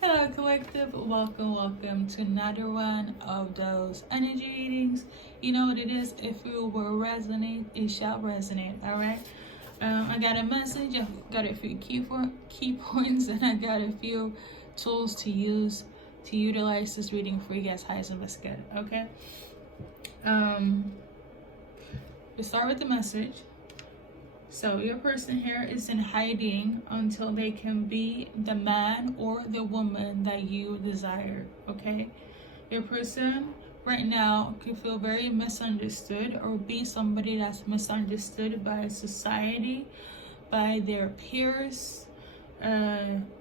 Hello, collective. Welcome to another one of those energy readings. You know what it is. If it will resonate, it shall resonate. All right. I got a message. I got a few key points, and I got a few tools to use to utilize this reading for you guys. Highs and best good. Okay. We start with the message. So your person here is in hiding until they can be the man or the woman that you desire, okay? Your person right now could feel very misunderstood or be somebody that's misunderstood by society, by their peers.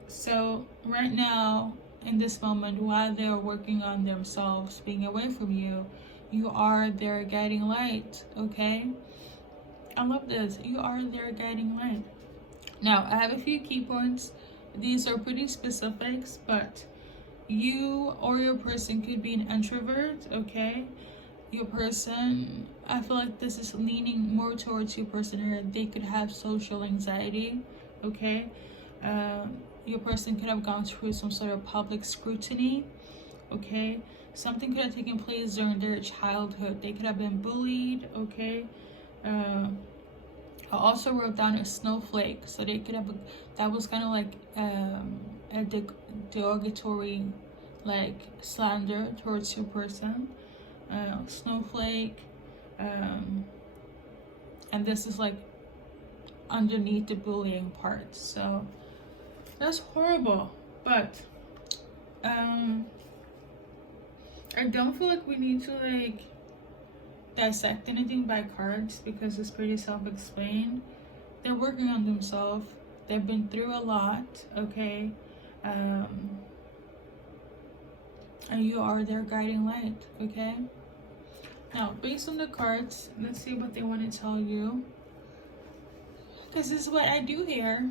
So right now, in this moment, while they're working on themselves, being away from you, you are their guiding light, okay? I love this. You are their guiding light. Now, I have a few key points. These are pretty specifics, but you or your person could be an introvert, okay? Your person, I feel like this is leaning more towards your person here. They could have social anxiety, okay? Your person could have gone through some sort of public scrutiny, okay? Something could have taken place during their childhood. They could have been bullied, okay? I also wrote down a snowflake, so they could have that was kind of like a derogatory, like slander towards your person. Snowflake, and this is like underneath the bullying part, so that's horrible. But I don't feel like we need to like dissect anything by cards because it's pretty self-explained. They're working on themselves. They've been through a lot, okay? And you are their guiding light, okay? Now, based on the cards, let's see what they want to tell you. Because this is what I do here.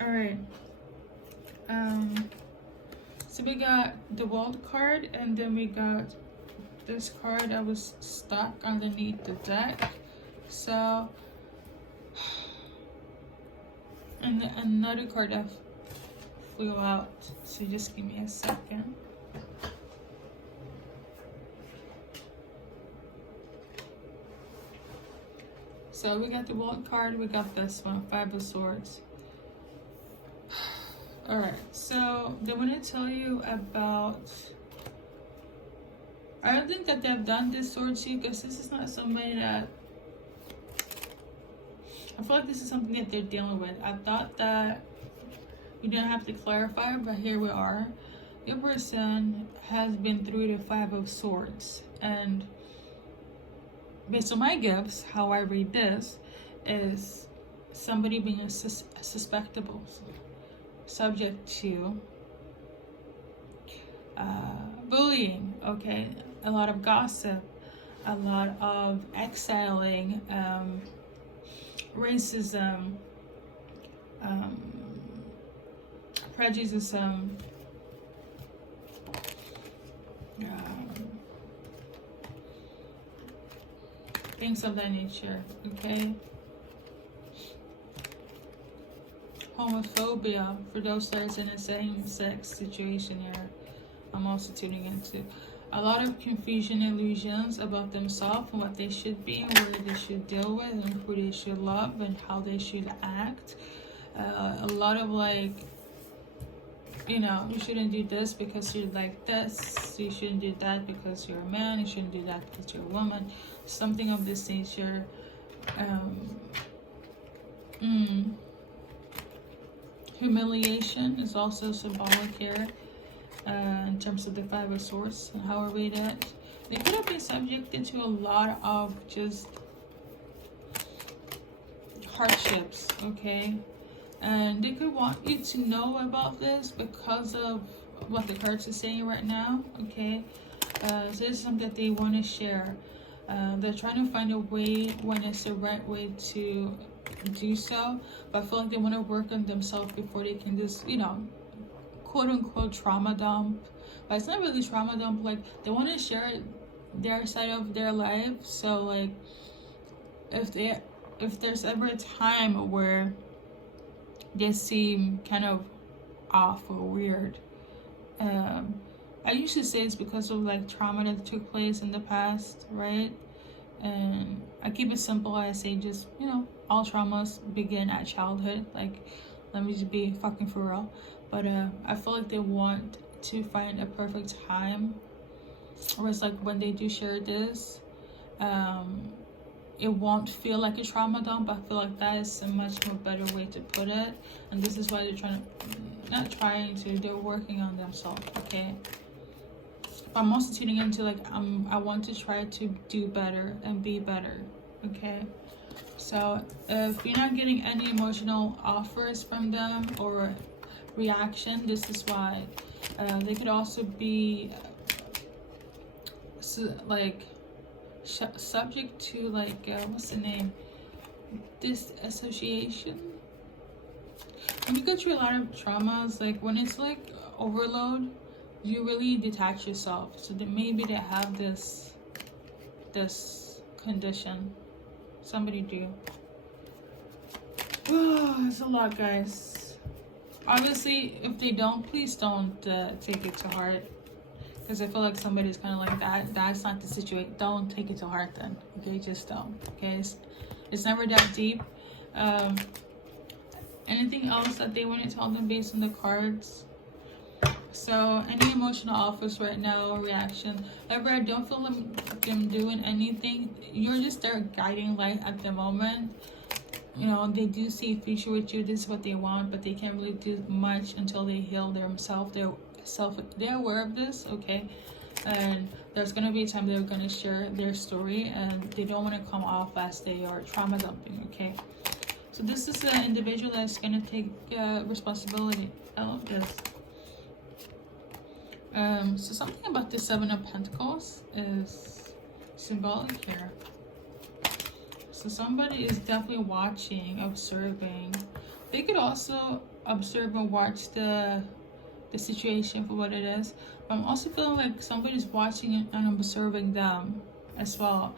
Alright. So we got the World card, and then we got this card that was stuck underneath the deck. So, and another card that flew out. So just give me a second. So we got the World card. We got this one, Five of Swords. All right. So they want to tell you about. I don't think that they've done this towards you because this is not somebody that. I feel like this is something that they're dealing with. I thought that we didn't have to clarify, but here we are. Your person has been through the Five of Swords, and based on my gifts, how I read this is somebody being a suspectable subject to bullying, okay? A lot of gossip, a lot of exiling, racism, prejudice, things of that nature, okay? Homophobia, for those that are in a same-sex situation here, I'm also tuning into. A lot of confusion, illusions about themselves and what they should be and what they should deal with and who they should love and how they should act. A lot of like, you know, you shouldn't do this because you're like this. You shouldn't do that because you're a man. You shouldn't do that because you're a woman. Something of this nature. Humiliation is also symbolic here. In terms of the Five of Swords and how I read it, they could have been subjected to a lot of just hardships, okay? And they could want you to know about this because of what the cards are saying right now, okay? So this is something that they want to share. They're trying to find a way when it's the right way to do so, but I feel like they want to work on themselves before they can just, you know, quote unquote trauma dump. But it's not really trauma dump, like they want to share their side of their life. So like if there's ever a time where they seem kind of off or weird. I usually say it's because of like trauma that took place in the past, right? And I keep it simple. I say just, you know, all traumas begin at childhood. Like, let me just be fucking for real. But I feel like they want to find a perfect time, or it's like when they do share this, it won't feel like a trauma dump. I feel like that is a much more better way to put it. And this is why they're working on themselves, okay? I'm also tuning into like, I want to try to do better and be better, okay? So if you're not getting any emotional offers from them or reaction, this is why. They could also be subject to like, what's the name? Disassociation. When you go through a lot of traumas, like when it's like overload, you really detach yourself. So that maybe they have this condition. Somebody do. Oh, it's a lot, guys. Obviously, if they don't, please don't take it to heart. Because I feel like somebody's kind of like that. That's not the situation. Don't take it to heart then. Okay, just don't. Okay, it's never that deep. Anything else that they want to tell them based on the cards? So any emotional offers right now, reaction. However, I don't feel them doing anything. You're just their guiding light at the moment. You know, they do see a future with you. This is what they want, but they can't really do much until they heal themselves. They're aware of this, okay? And there's gonna be a time they're gonna share their story, and they don't want to come off as they are trauma dumping, okay? So this is an individual that's gonna take responsibility. I love this. So something about the Seven of Pentacles is symbolic here. So somebody is definitely watching, observing. They could also observe and watch the situation for what it is. But I'm also feeling like somebody's watching and observing them as well.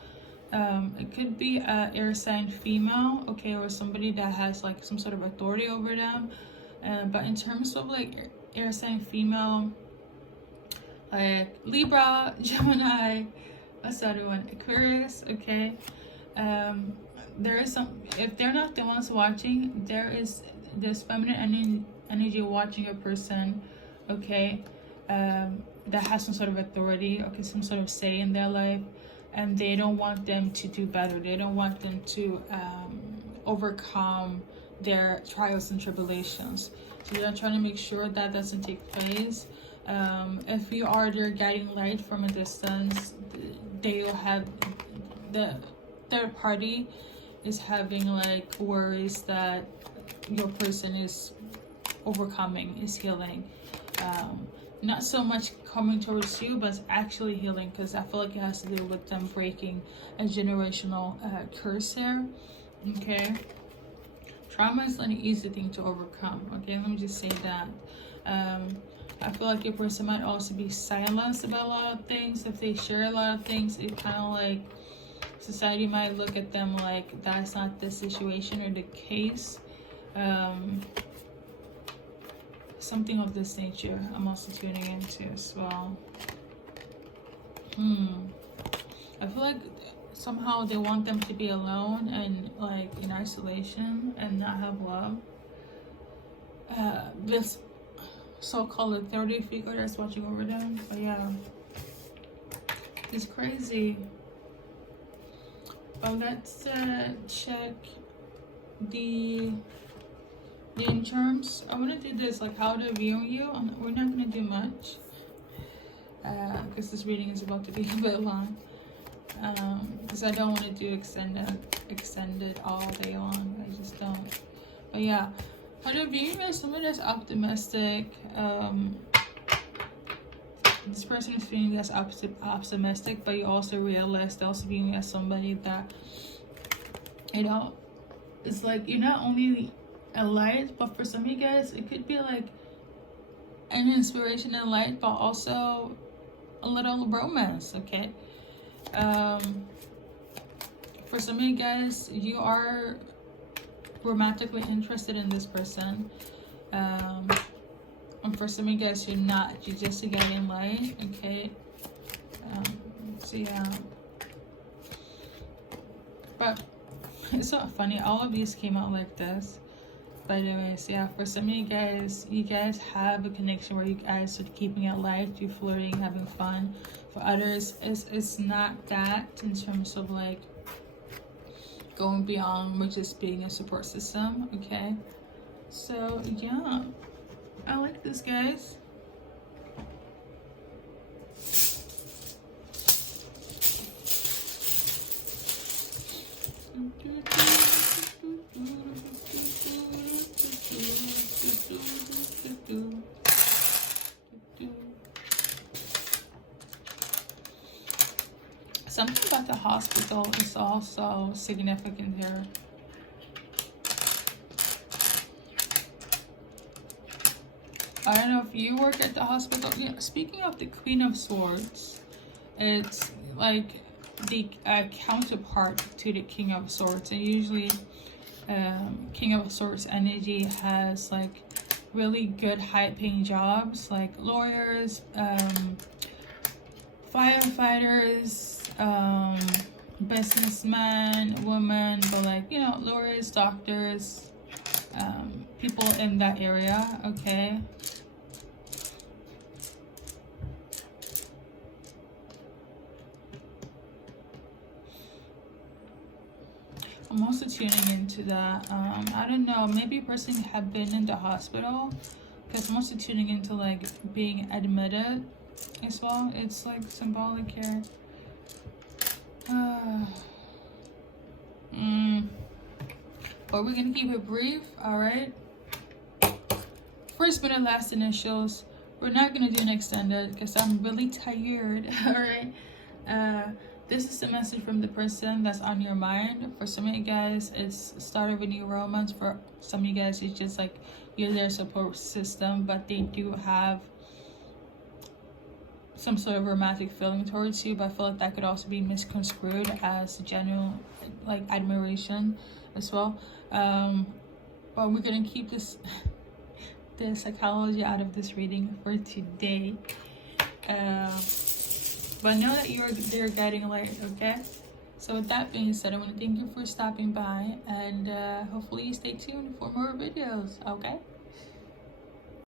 It could be a air sign female, okay, or somebody that has like some sort of authority over them. But in terms of like air sign female, like Libra, Gemini, what's the other one? Aquarius, okay. There is some, if they're not the ones watching, there's feminine energy watching a person, okay, that has some sort of authority, okay, some sort of say in their life, and they don't want them to do better. They don't want them to overcome their trials and tribulations. So they're trying to make sure that doesn't take place. If you are their guiding light from a distance, they'll have the third party is having like worries that your person is overcoming, is healing. Not so much coming towards you, but actually healing, because I feel like it has to do with them breaking a generational curse here, okay? Trauma is not an easy thing to overcome, okay? Let me just say that. I feel like your person might also be silenced about a lot of things. If they share a lot of things, it kind of like society might look at them like that's not the situation or the case. Something of this nature I'm also tuning into as well. I feel like somehow they want them to be alone and like in isolation and not have love. This so-called authority figure that's watching over them. But yeah, it's crazy. But let's check the in terms. I want to do this like how to view you. We're not going to do much because this reading is about to be a bit long, because I don't want to do extended all day long. I just don't. But yeah, how to view you as someone that's optimistic. This person is feeling as optimistic, but you also realize they're also viewing you as somebody that, you know, it's like you're not only a light, but for some of you guys it could be like an inspiration and light, but also a little romance, okay? For some of you guys, you are romantically interested in this person. For some of you guys, you're not. You're just a guiding light. Okay. So yeah. But it's so funny. All of these came out like this. But anyways, yeah, for some of you guys have a connection where you guys are keeping it light, you're flirting, having fun. For others, it's not that in terms of like going beyond, we're just being a support system, okay? So yeah, I like this, guys. Something about the hospital is also significant here. I don't know if you work at the hospital. Yeah, speaking of the Queen of Swords, it's like the counterpart to the King of Swords. And usually King of Swords energy has like really good high-paying jobs, like lawyers, firefighters, businessmen, women, but like, you know, lawyers, doctors, people in that area, okay? I'm also tuning into that. I don't know, maybe a person have been in the hospital, because I'm also tuning into like being admitted as well. It's like symbolic here. But we're gonna keep it brief, all right? First minute, last initials. We're not gonna do an extended because I'm really tired. All right. This is the message from the person that's on your mind. For some of you guys, it's start of a new romance. For some of you guys, it's just like you're their support system, but they do have some sort of romantic feeling towards you. But I feel like that could also be misconstrued as general like admiration as well. But we're gonna keep this the psychology out of this reading for today. But know that you're their guiding light, okay? So with that being said, I want to thank you for stopping by, and hopefully you stay tuned for more videos, okay?